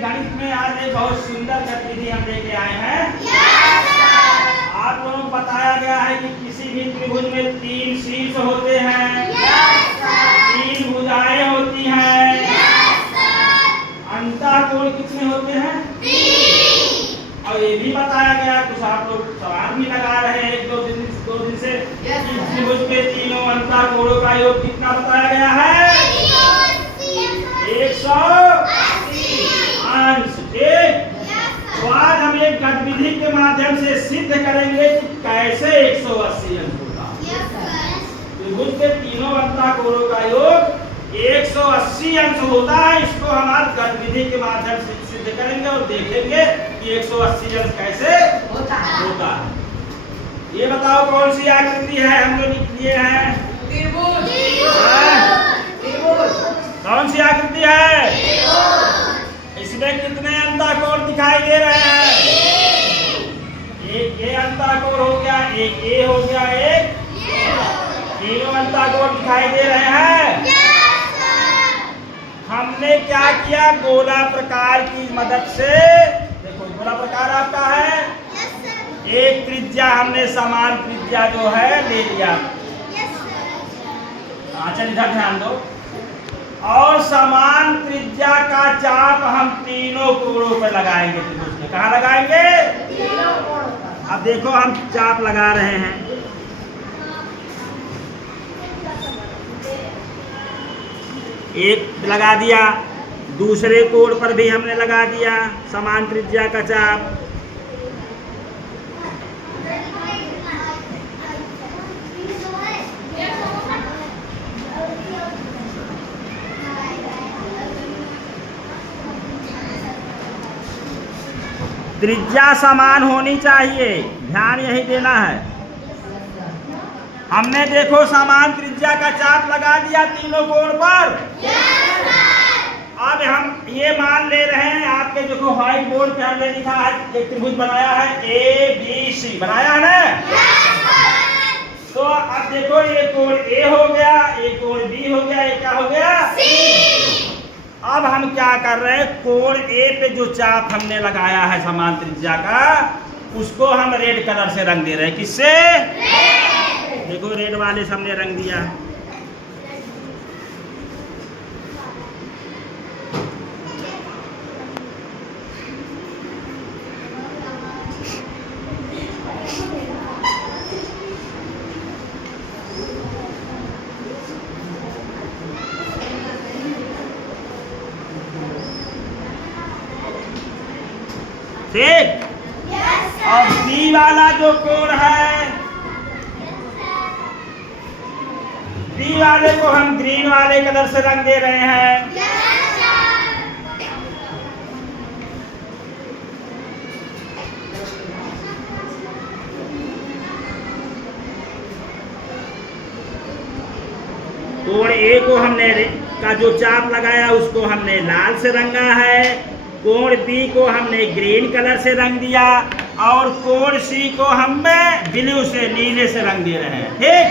गणित में आज एक बहुत सुंदर गतिविधि हम लेके आए हैं। आप लोगों को बताया गया है कि किसी भी त्रिभुज में 3 शीर्ष होते हैं, 3 भुजाएं होती हैं, अंतःकोण कितने होते हैं? 3। और ये भी बताया गया, कुछ आप लोग सवाल भी लगा रहे हैं 1-2 दिन से कि त्रिभुज के तीनों अंतःकोणों का योग कितना बताया गया है? 180 अंश। ठीक, तो आज हम एक गतिविधि के माध्यम से सिद्ध करेंगे कि कैसे 180 अंश होगा। त्रिभुज के तीनों अंतःकोणों का योग 180 अंश होता है। इसको हम आज गतिविधि के माध्यम से सिद्ध करेंगे और देखेंगे कि 180 अंश कैसे होता है। ये बताओ कौन सी आकृति है हम जो लिए हैं? त्रिभुज। कौन सी आकृति है? इसमें कितने अंतःकोण दिखाई दे रहे हैं? एक ए अंतःकोण हो गया, एक ए हो गया, एक तीनों अंतःकोण दिखाई दे रहे हैं। हमने क्या किया? गोला प्रकार की मदद से, देखो गोला प्रकार आपका है, एक त्रिज्या हमने समान त्रिज्या जो है ले लिया। अच्छा इधर ध्यान दो। और समान त्रिज्या का चाप हम तीनों कोणों पर लगाएंगे। त्रिभुज में कहाँ लगाएंगे? तीनों कोणों पर। अब देखो हम चाप लगा रहे हैं। एक लगा दिया, दूसरे कोण पर भी हमने लगा दिया समान त्रिज्या का चाप। त्रिज्या समान होनी चाहिए, ध्यान यही देना है। हमने देखो समान त्रिज्या का चाप लगा दिया तीनों कोण पर। अब हम ये मान ले रहे हैं, आपके देखो व्हाइट बोर्ड पे हमने लिखा है, एक त्रिभुज बनाया है ABC, बनाया है ना? तो अब देखो ये कोण A हो गया, ये कोण B हो गया, ये क्या हो गया? C। अब हम क्या कर रहे हैं? कोण A पे जो चाप हमने लगाया है समान त्रिज्या का, उसको हम रेड कलर से रंग दे रहे हैं। किससे? देखो रेड वाले से हमने रंग दिया। ठीक। और B वाला जो कोण है, B वाले को हम ग्रीन वाले कलर से रंग दे रहे हैं। कोण A को हमने का जो चाप लगाया उसको हमने लाल से रंगा है। कोण B को हमने ग्रीन कलर से रंग दिया और कोण C को हम ब्लू से, नीले से रंग दे रहे हैं। ठीक,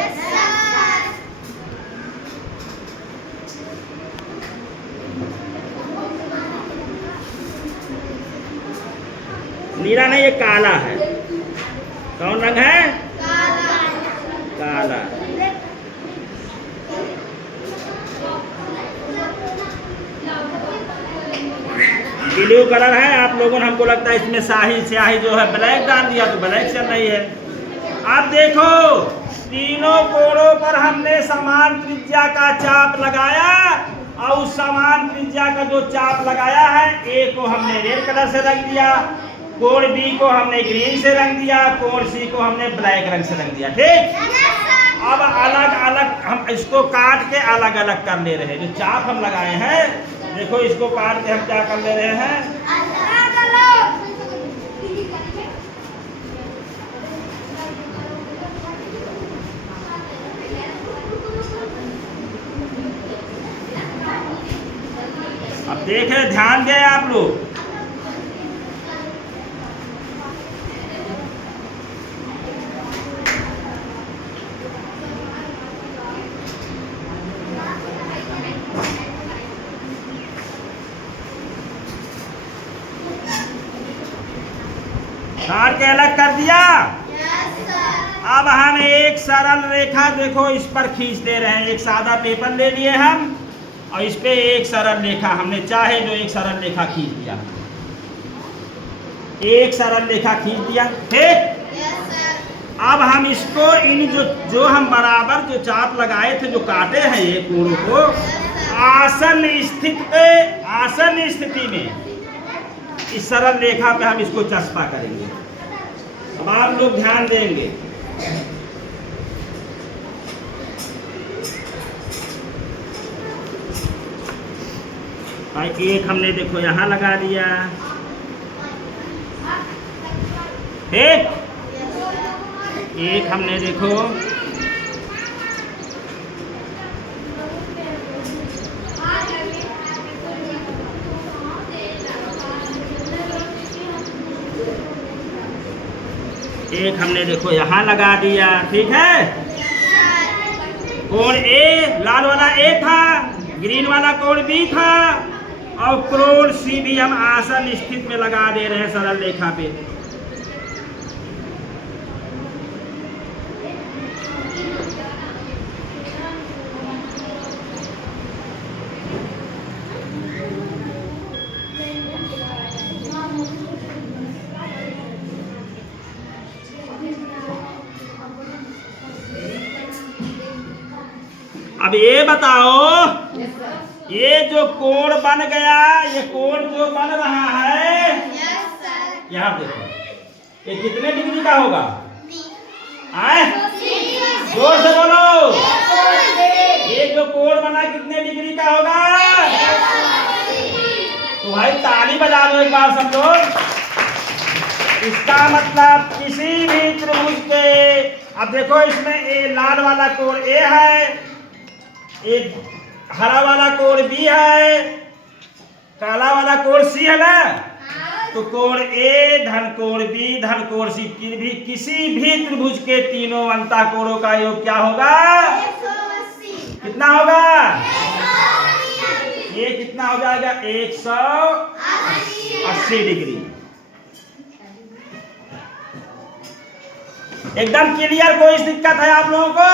नीला नहीं, ये काला है। कौन रंग है? काला। ब्लू कलर है। आप लोगों ने, हमको लगता है इसमें स्याही जो है ब्लैक डाल दिया, तो ब्लैक चल रही है। अब देखो तीनों कोणों पर हमने समान त्रिज्या का चाप लगाया और उस समान त्रिज्या का जो चाप लगाया है, A को हमने रेड कलर से रंग दिया, कोण B को हमने ग्रीन से रंग दिया, कोण C को हमने ब्लैक रंग से रंग दिया। ठीक, अब अलग अलग हम इसको काट के अलग अलग कर ले रहे हैं। जो चाप हम लगाए हैं, देखो इसको काट के हम क्या कर ले रहे हैं? अब देखें, ध्यान दें आप लोग। के अलग कर दिया। अब हम एक सरल रेखा देखो इस पर खींच दे रहे हैं। एक सादा पेपर ले लिए हम और इस पे एक सरल रेखा हमने चाहे जो एक सरल रेखा खींच दिया। एक सरल रेखा खींच दिया, ठीक। अब हम इसको इन जो हम बराबर जो चाप लगाए थे, जो काटे हैं ये कोणों को, आसन स्थिति में इस सरल रेखा पे हम इसको चस्पा करेंगे। अब आप लोग ध्यान देंगे, एक हमने देखो यहाँ लगा दिया, ठीक। एक हमने देखो यहाँ लगा दिया, ठीक है। कोण ए, लाल वाला ए था, ग्रीन वाला कोण बी था और कोण सी भी हम आसन स्थित में लगा दे रहे हैं सरल रेखा पे। अब ये बताओ, ये जो कोण बन गया, ये कोण जो बन रहा है, यहाँ देखो, ये कितने डिग्री का होगा? जोर से बोलो। ये जो कोण बना कितने डिग्री का होगा? तो भाई ताली बजा दो एक बार सब लोग। इसका मतलब किसी भी त्रिभुज के, अब देखो इसमें ए लाल वाला कोण ए है, एक हरा वाला कोण बी है, काला वाला कोण सी है ना। तो कोण ए धन कोण बी धन कोण सी भी किसी भी त्रिभुज के तीनों अंतः कोणों का योग क्या होगा? 180। कितना होगा? 180। ये कितना हो जाएगा? 180 डिग्री। एकदम क्लियर? कोई दिक्कत है आप लोगों को?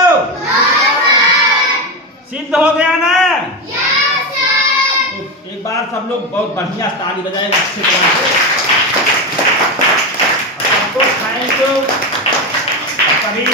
सिद्ध हो गया ना? तो एक बार सब लोग बहुत बढ़िया ताली बजाएंगे अच्छे तरह से। सबको थैंक यू। सभी